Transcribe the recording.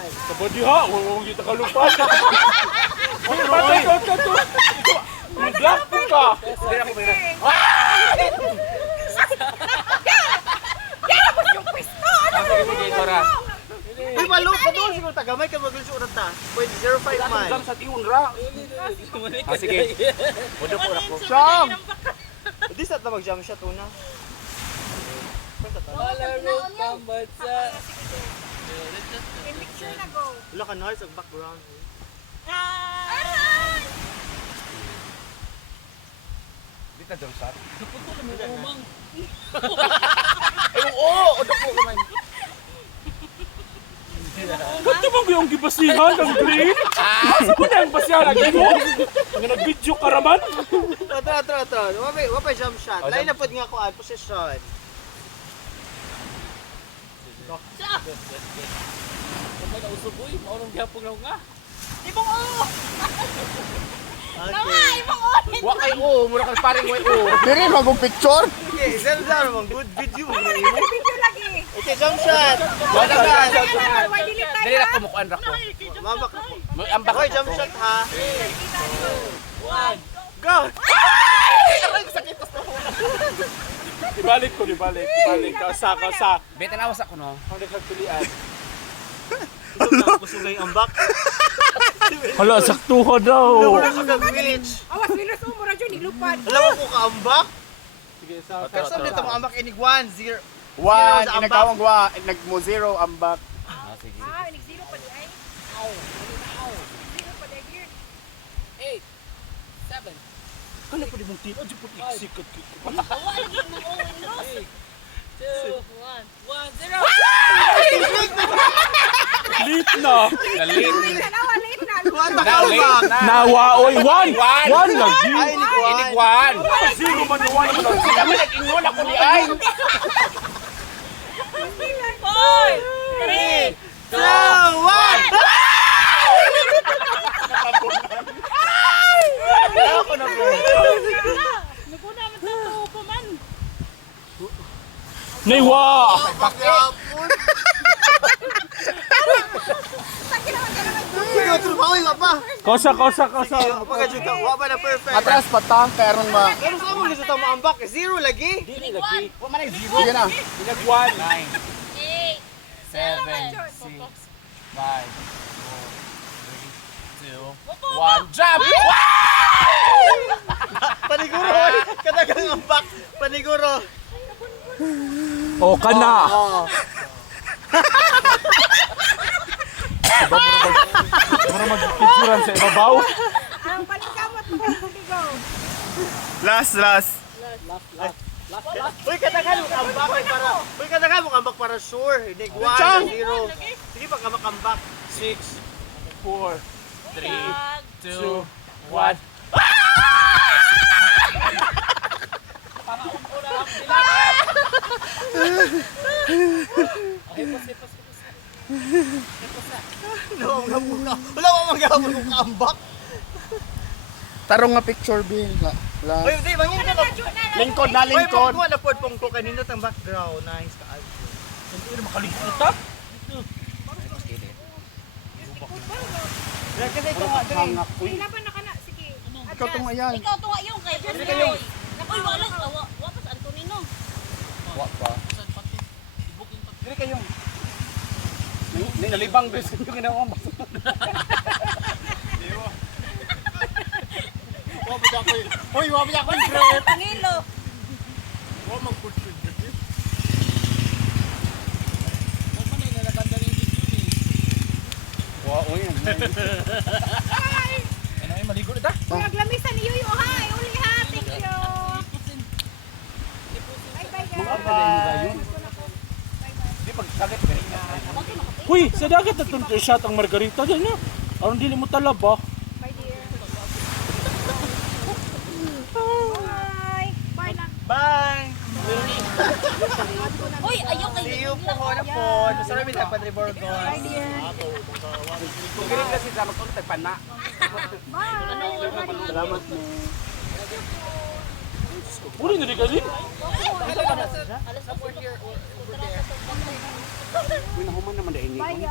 Sabad diha, huwag kita kalupad. Black po ka. Hindi ako may Uy, malo pa doon siguro tagamay ka magluso urat ta. 0.05 man. Sa tiun ra. sige. Udo po ako. Siyam! Hindi sa ta mag-jump shot una. Malaro kambat sa... Wala ka noise ang background. Di ta jump shot. Ganti mo yung gibasihan ng green? Asa mo na yung basihan lagi mo? Nga nag-video ka raman? Atra. Wapay jump shot. Lain na pod nga ko ad position. Kapag nausuboy, maunong gapong lang nga. Okay. Wa kay mura kang paring way Diri magong picture. Okay, zero naman. Good video mo. Video lagi. Okay, jump shot. Wala ka. Dali lang kumukuan ra ko. Mabak ako. Ambak Okay, jump shot ha. Go! Ibalik ko. Kasa. Beta nawas ako no. Ang nagkagpilian. Kusugay ang back. Hala, saktuha daw. Wala ka kag-reach. Awas, minus mo mura dyan, ilupad. Alam mo ko ka-ambak? Sige, sa Kasi dito mo ambak inig 1, 0. 1 inagawang wa nagmo 0 ambak. Sige. Inig zero pa di ay. Zero pa di ay here. 8, 7, Kala pa di mong tino, di po iksikat. 2, 1, 0. Lit na. Galit. Dalawa, late na. Now late na. Nawa, oy, one lagi. Ay, inig 1. Inig 1. Sino man yung one mo lang? Kami nag-ingon ako ni ay. 4, 3, 2, 1! Ako na po. Naguna man sa tuho pa man. Naiwa. Sige, trumawi ka pa. Kausa. Pagka-jud ka, wa pa na perfect. Atras patang kay aron ma. Pero sa mo gusto mo ambak, 0 lagi. Dili lagi. Wa man ay 0. Sige na. Inag one. 8, 7, 6, 5, 4, 3, 2, 1, jump! Paniguro, oy. Kadagang ambak. Paniguro. O, kana. Oh. Para mag-picturean sa ibabaw. Ang palikamot mo, ligaw. Last. Uy, kadagan mo ambak para. Uy, kadagan mo ambak para sure. Hindi 1, 0. Sige pag ambak. 6, 4, 3, 2, 1. Wala mo manggapon kung ambak. Tarong nga picture bill. Uy, Last. hindi, mangin ka na. Lingkod na Uy, lingkod. pagkuha na pod pong ko kanino tang background. Nice ka. Hindi na makalikot ta. Kasi ito nga, dali. Ilaban na ka na, sige. Ikaw tong ayan. Ikaw tunga yung kay Boy. Nakoy wala wapas Antonino. Wa pa. Dili kayo. Ni nalibang bes yung ginawa mo. Uy, wabi ako yung grip. Pangilo. Wa oy. Ano ay maligo na ta? Naglamisan niyo yung hi. Uli ha, thank you. Bye guys. Di pag sakit gani na. Uy, sa dagat na tunto shot ang margarita din na. Aron dili mo talaba. Bye dear. Bye. Bye na. Bye. Uy, ayo kay See you po na po. Sorry, may nagpa-reborgon. Bye dear. Kung gani kasi sa magkontak pa na. Bye. Salamat mo. Uli na di kasi. Alas na 4 year over there. Uy nahuman naman dai ni. Bye.